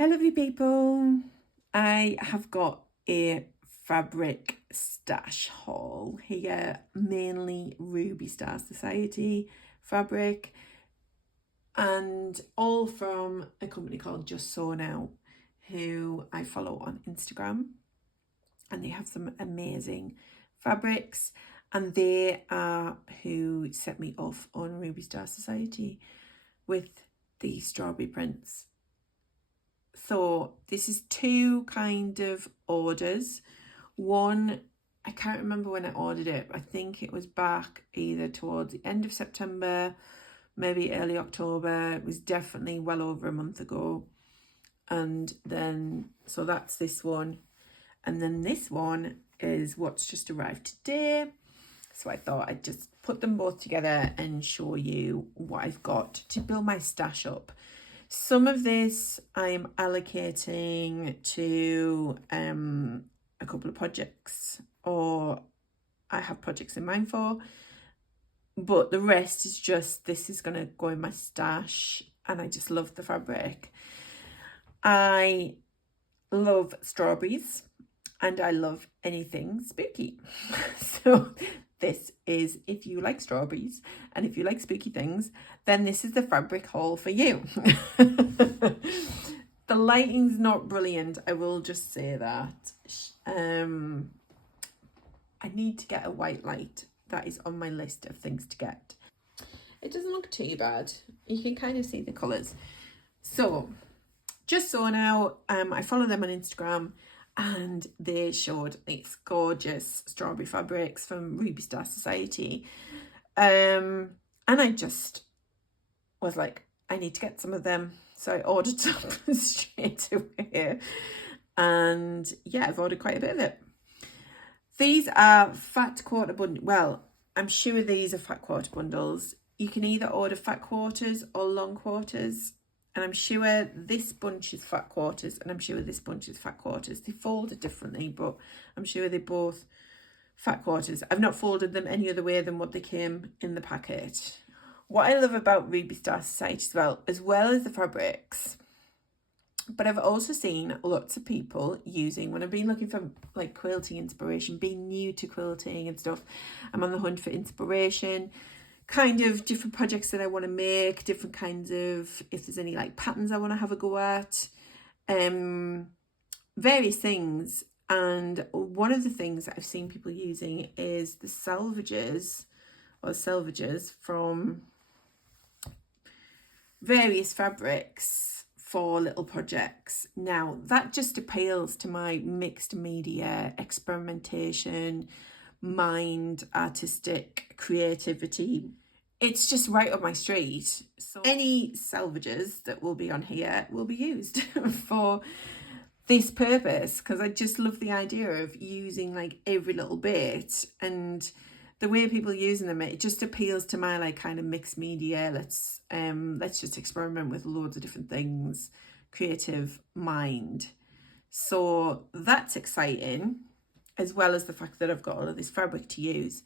Hi lovely people, I have got a fabric stash haul here, mainly Ruby Star Society fabric, and all from a company called Just So Now, who I follow on Instagram, and they have some amazing fabrics, and they are who set me off on Ruby Star Society with the strawberry prints. So this is two kind of orders. One, I can't remember when I ordered it. I think it was back either towards the end of September, maybe early October. It was definitely well over a month ago. And then, so that's this one. And then this one is what's just arrived today. So I thought I'd just put them both together and show you what I've got to build my stash up. Some of this I'm allocating to a couple of projects, or I have projects in mind for, but the rest is just, this is going to go in my stash, and I just love the fabric. I love strawberries and I love anything spooky. So this is, if you like strawberries and if you like spooky things, then this is the fabric haul for you. The lighting's not brilliant, I will just say that. I need to get a white light. That is on my list of things to get. It doesn't look too bad. You can kind of see the colours. So, Just So Now, I follow them on Instagram, and they showed these gorgeous strawberry fabrics from Ruby Star Society. And I just was like, I need to get some of them. So I ordered some straight away. And yeah, I've ordered quite a bit of it. These are fat quarter bundles. Well, I'm sure these are fat quarter bundles. You can either order fat quarters or long quarters. And I'm sure this bunch is fat quarters, and I'm sure this bunch is fat quarters. They folded differently, but I'm sure they're both fat quarters. I've not folded them any other way than what they came in the packet. What I love about Ruby Star Society as well as the fabrics, but I've also seen lots of people using, when I've been looking for like quilting inspiration, being new to quilting and stuff, I'm on the hunt for inspiration, kind of different projects that I want to make, different kinds of, if there's any like patterns I want to have a go at, various things. And one of the things that I've seen people using is the salvages from various fabrics for little projects. Now that just appeals to my mixed media experimentation, mind, artistic creativity. It's just right up my street. So any salvages that will be on here will be used for this purpose, because I just love the idea of using like every little bit, and the way people are using them, it just appeals to my like kind of mixed media. Let's just experiment with loads of different things, creative mind. So that's exciting, as well as the fact that I've got all of this fabric to use.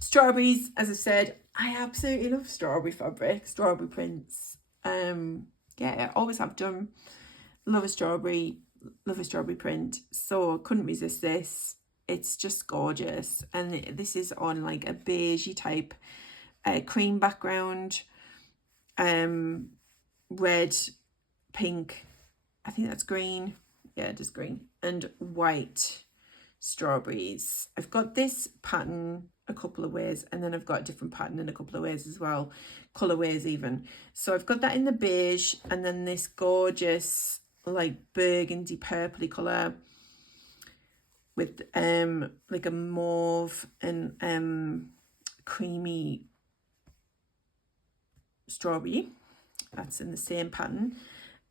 Strawberries, as I said, I absolutely love strawberry fabric, strawberry prints. Yeah, I always have done. Love a strawberry print. So couldn't resist this. It's just gorgeous. And this is on like a beigey type cream background. Red, pink, I think that's green. Yeah, just green. And white strawberries. I've got this pattern a couple of ways, and then I've got a different pattern in a couple of ways as well, colorways even. So I've got that in the beige, and then this gorgeous like burgundy purpley color with like a mauve and creamy strawberry. That's in the same pattern.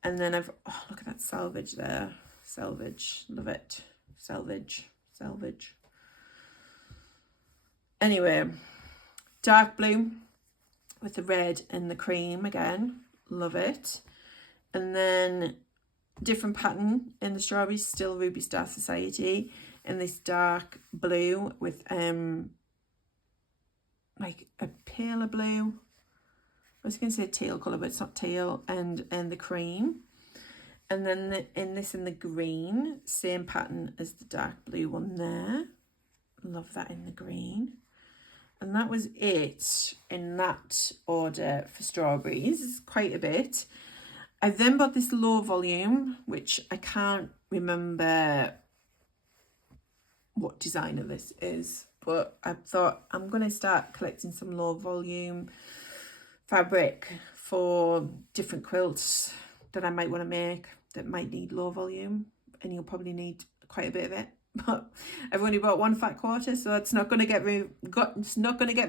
And then I've, oh, look at that selvage there. Selvage, love it. Selvage. Anyway, dark blue with the red and the cream again, love it. And then different pattern in the strawberries, still Ruby Star Society, and this dark blue with like a paler blue. I was going to say teal colour, but it's not teal, and the cream. And then in the green, same pattern as the dark blue one there. Love that in the green. And that was it in that order for strawberries, quite a bit. I then bought this low volume, which I can't remember what designer this is, but I thought I'm going to start collecting some low volume fabric for different quilts that I might want to make that might need low volume, and you'll probably need quite a bit of it. But I've only bought 1 fat quarter, so it's not going to get me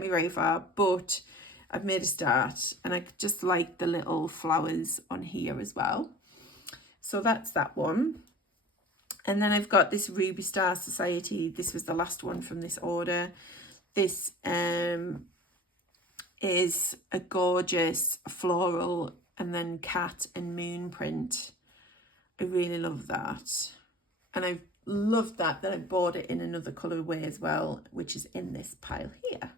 very far, but I've made a start, and I just like the little flowers on here as well. So that's that one. And then I've got this Ruby Star Society. This was the last one from this order. This is a gorgeous floral and then cat and moon print. I really love that. And I've loved that I bought it in another colourway as well, which is in this pile here.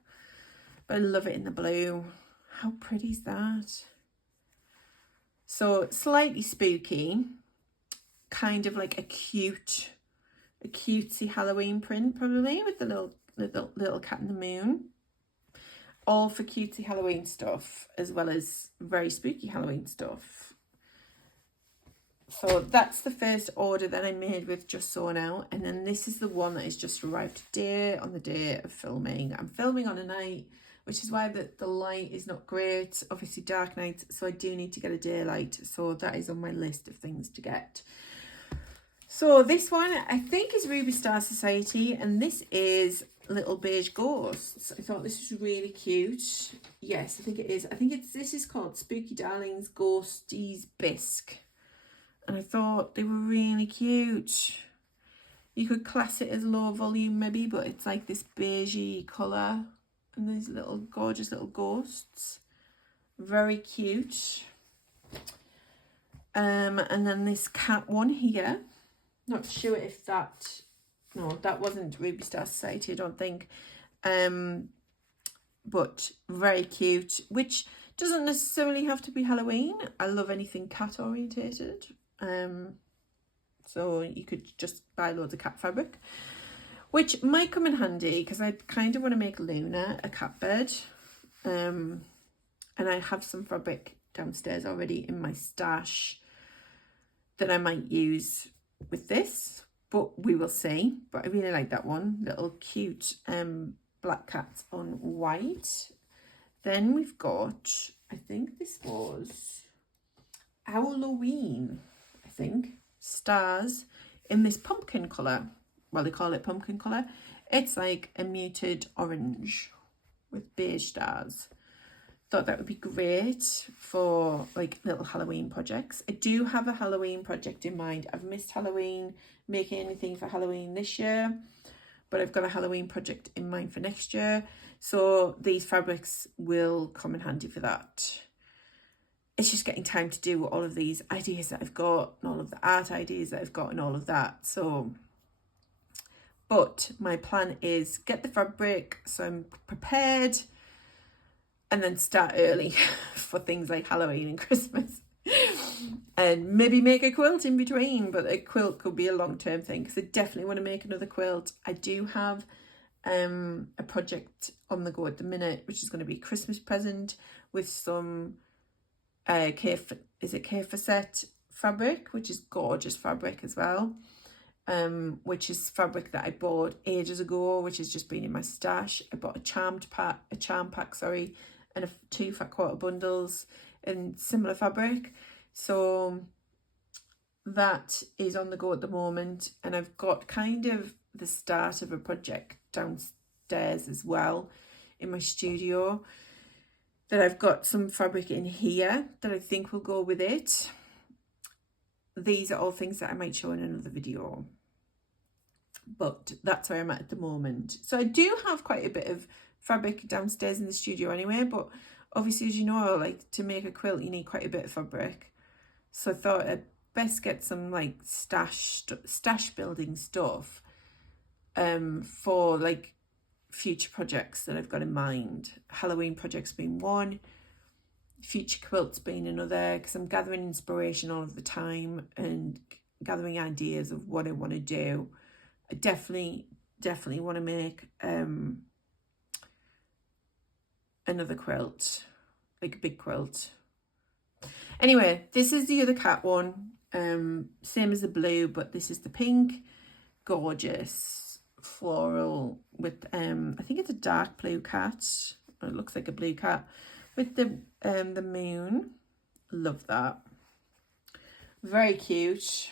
But I love it in the blue. How pretty is that? So slightly spooky, kind of like a cutesy Halloween print, probably, with the little cat and the moon. All for cutesy Halloween stuff, as well as very spooky Halloween stuff. So that's the first order that I made with Just So Now. And then this is the one that has just arrived today, on the day of filming. I'm filming on a night, which is why the light is not great. Obviously dark nights, so I do need to get a daylight. So that is on my list of things to get. So this one, I think, is Ruby Star Society, and this is Little Beige Ghosts. I thought this was really cute. Yes, I think it is. I think this is called Spooky Darlings Ghosties Bisque. And I thought they were really cute. You could class it as low volume maybe, but it's like this beigey colour. And these little gorgeous little ghosts. Very cute. And then this cat one here. Not sure if that... No, that wasn't Ruby Star Society, I don't think. But very cute, which doesn't necessarily have to be Halloween. I love anything cat orientated. So you could just buy loads of cat fabric, which might come in handy because I kind of want to make Luna a cat bed. And I have some fabric downstairs already in my stash that I might use with this, but we will see. But I really like that one, little cute black cats on white. Then we've got, I think this was Halloween, I think, stars in this pumpkin colour. Well, they call it pumpkin colour. It's like a muted orange with beige stars. Thought that would be great for like little Halloween projects. I do have a Halloween project in mind. I've missed Halloween, making anything for Halloween this year, but I've got a Halloween project in mind for next year. So these fabrics will come in handy for that. It's just getting time to do all of these ideas that I've got and all of the art ideas that I've got and all of that. So, but my plan is get the fabric so I'm prepared, and then start early for things like Halloween and Christmas. And maybe make a quilt in between, but a quilt could be a long-term thing because I definitely want to make another quilt. I do have a project on the go at the minute, which is going to be a Christmas present with some K-Facet fabric, which is gorgeous fabric as well. Which is fabric that I bought ages ago, which has just been in my stash. I bought a charm pack, and 2 fat quarter bundles in similar fabric. So that is on the go at the moment, and I've got kind of the start of a project downstairs as well in my studio that I've got some fabric in here that I think will go with it. These are all things that I might show in another video, but that's where I'm at the moment. So I do have quite a bit of fabric downstairs in the studio anyway, but obviously, as you know, like to make a quilt you need quite a bit of fabric. So I thought I'd best get some like stash building stuff for like future projects that I've got in mind. Halloween projects being one, future quilts being another, because I'm gathering inspiration all of the time and gathering ideas of what I want to do. I definitely want to make another quilt, like a big quilt. Anyway, this is the other cat one, same as the blue, but this is the pink. Gorgeous floral with I think it's a dark blue cat, or it looks like a blue cat with the moon. Love that. Very cute.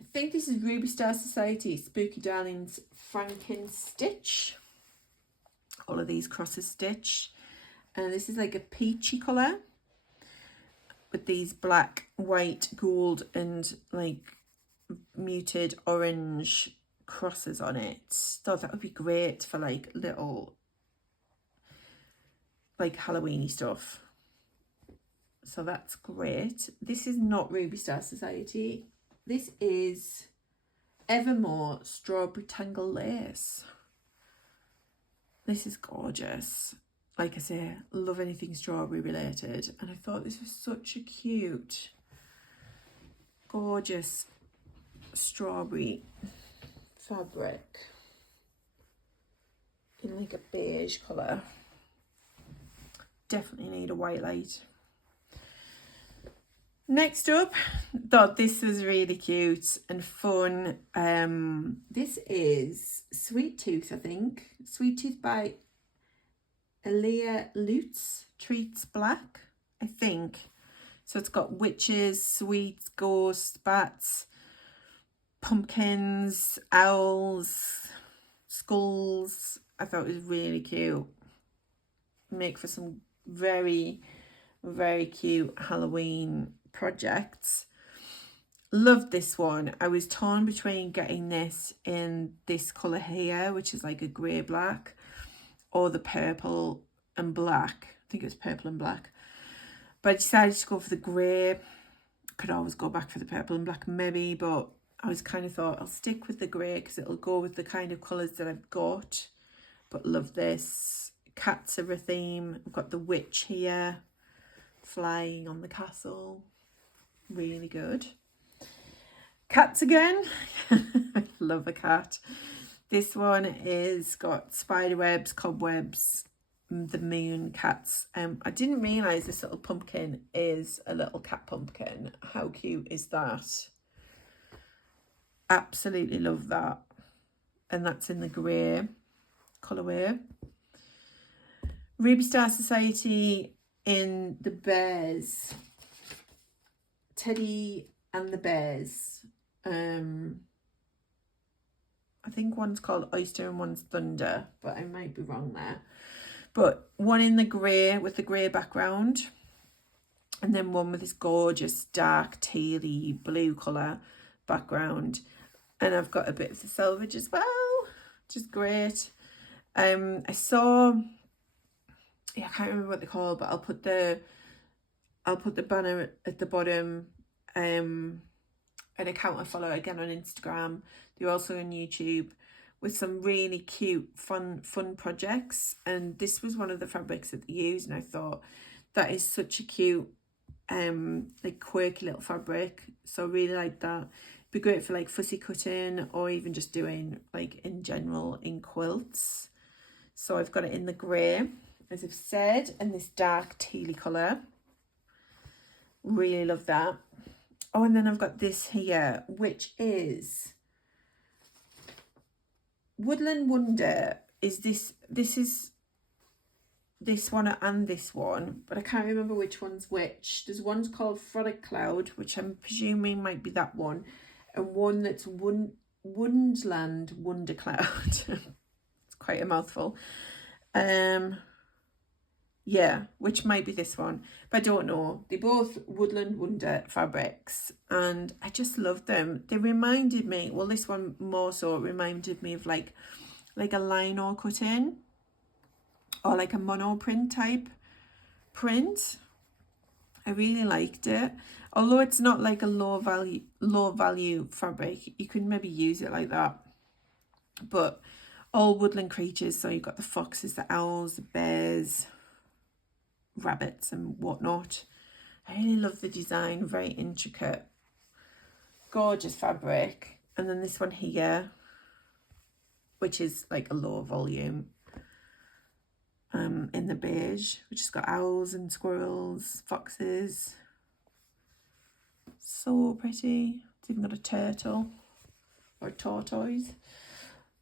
I think this is Ruby Star Society Spooky Darlings Franken Stitch. All of these crosses stitch, and this is like a peachy colour with these black, white, gold and like muted orange crosses on it. Thought that would be great for like little like Halloweeny stuff. So that's great. This is not Ruby Star Society. This is Evermore Strawberry Tangle Lace. This is gorgeous. Like I say, love anything strawberry related, and I thought this was such a cute, gorgeous strawberry fabric in like a beige colour. Definitely need a white light. Next up, thought this was really cute and fun. This is Sweet Tooth, I think. Sweet Tooth by Elia Lutz, Treats Black, I think. So it's got witches, sweets, ghosts, bats, pumpkins, owls, skulls. I thought it was really cute. Make for some very, very cute Halloween projects. Loved this one. I was torn between getting this in this colour here, which is like a grey black, or the purple and black. I think it was purple and black. But I decided to go for the grey. Could always go back for the purple and black maybe, but I was kind of thought I'll stick with the grey because it'll go with the kind of colours that I've got. But love this. Cats are a theme. We've got the witch here flying on the castle. Really good. Cats again. Love a cat. This one is got spider webs, cobwebs, the moon cats. I didn't realise this little pumpkin is a little cat pumpkin. How cute is that? Absolutely love that. And that's in the grey colourway. Ruby Star Society in the bears. Teddy and the bears. I think one's called Oyster and one's Thunder, but I might be wrong there. But one in the grey with the grey background, and then one with this gorgeous dark tealy blue colour background. And I've got a bit of the selvage as well, which is great. I saw, yeah, I can't remember what they're called, but I'll put the banner at the bottom. An account I follow again on Instagram. They're also on YouTube with some really cute fun projects, and this was one of the fabrics that they used, and I thought that is such a cute like quirky little fabric, so I really like that. Be great for like fussy cutting or even just doing like in general in quilts. So I've got it in the grey, as I've said, and this dark tealy colour. Really love that. Oh, and then I've got this here, which is Woodland Wonder. Is this is this one and this one, but I can't remember which one's which. There's one's called Frolic Cloud, which I'm presuming might be that one, and one that's Woodland Wonder Cloud. It's quite a mouthful. Yeah, which might be this one, but I don't know. They're both Woodland Wonder fabrics, and I just love them. They reminded me, well, this one more so reminded me of like a lino cutting or like a mono print type print. I really liked it. Although it's not like a low value fabric, you could maybe use it like that. But all woodland creatures, so you've got the foxes, the owls, the bears, rabbits and whatnot. I really love the design, very intricate, gorgeous fabric. And then this one here, which is like a low volume, in the beige, which has got owls and squirrels, foxes. So pretty. It's even got a turtle or a tortoise.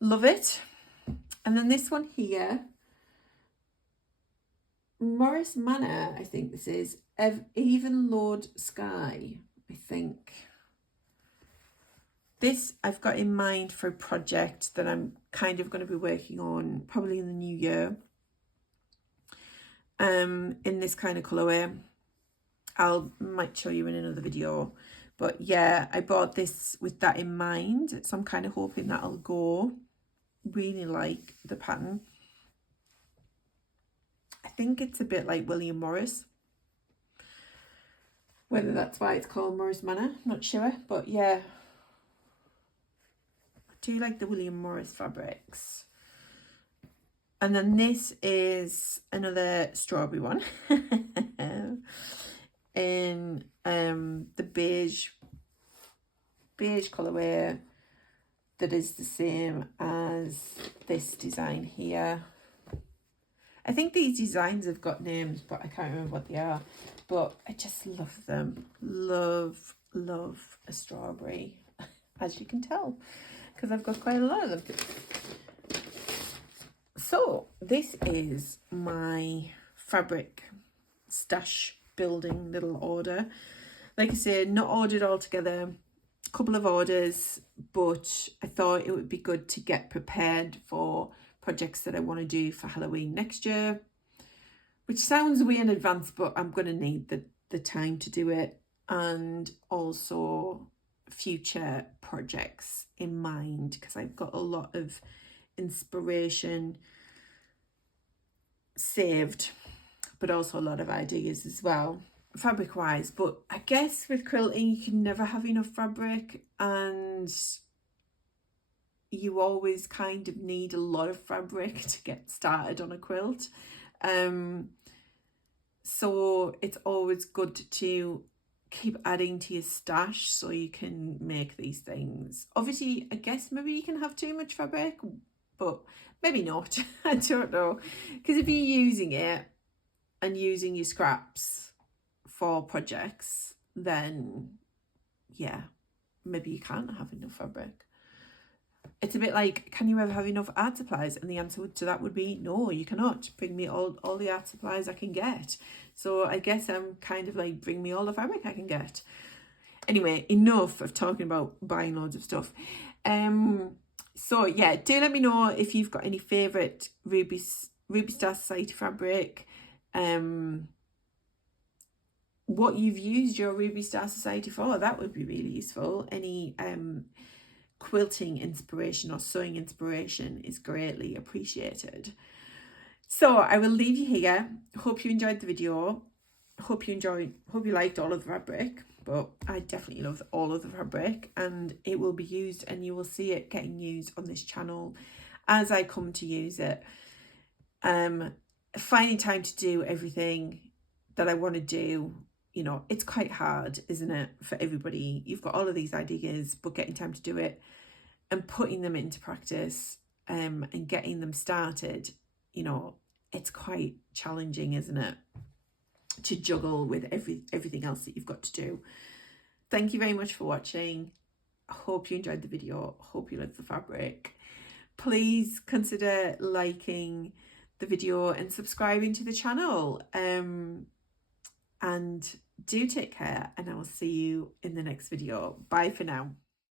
Love it. And then this one here, Morris Manor, I think this is, Even Lord Sky, I think. This I've got in mind for a project that I'm kind of going to be working on probably in the new year. In this kind of colourway. Might show you in another video. But yeah, I bought this with that in mind. So I'm kind of hoping that'll go. Really like the pattern. I think it's a bit like William Morris. Whether that's why it's called Morris Manor, not sure. But yeah, I do like the William Morris fabrics. And then this is another strawberry one. In the beige colourway that is the same as this design here. I think these designs have got names, but I can't remember what they are. But I just love them. Love a strawberry, as you can tell, because I've got quite a lot of them. So this is my fabric stash building little order. Like I said, not ordered all together, a couple of orders, but I thought it would be good to get prepared for projects that I want to do for Halloween next year, which sounds way in advance, but I'm going to need the time to do it, and also future projects in mind, because I've got a lot of inspiration saved, but also a lot of ideas as well, fabric wise. But I guess with quilting, you can never have enough fabric, and you always kind of need a lot of fabric to get started on a quilt. So it's always good to keep adding to your stash so you can make these things. Obviously, I guess maybe you can have too much fabric, but maybe not. I don't know. Because if you're using it and using your scraps for projects, then yeah, maybe you can't have enough fabric. It's a bit like, can you ever have enough art supplies? And the answer to that would be no, you cannot. Bring me all the art supplies I can get. So I guess I'm kind of like, bring me all the fabric I can get. Anyway, enough of talking about buying loads of stuff. So yeah, do let me know if you've got any favourite Ruby Star Society fabric. What you've used your Ruby Star Society for, that would be really useful. Any quilting inspiration or sewing inspiration is greatly appreciated. So I will leave you here. Hope you enjoyed the video. Hope you liked all of the fabric, but I definitely love all of the fabric, and it will be used, and you will see it getting used on this channel as I come to use it. Finding time to do everything that I want to do, you know, it's quite hard, isn't it, for everybody? You've got all of these ideas, but getting time to do it and putting them into practice, and getting them started, you know, it's quite challenging, isn't it, to juggle with everything else that you've got to do. Thank you very much for watching. I hope you enjoyed the video. Hope you loved the fabric. Please consider liking the video and subscribing to the channel. And do take care, and I will see you in the next video. Bye for now.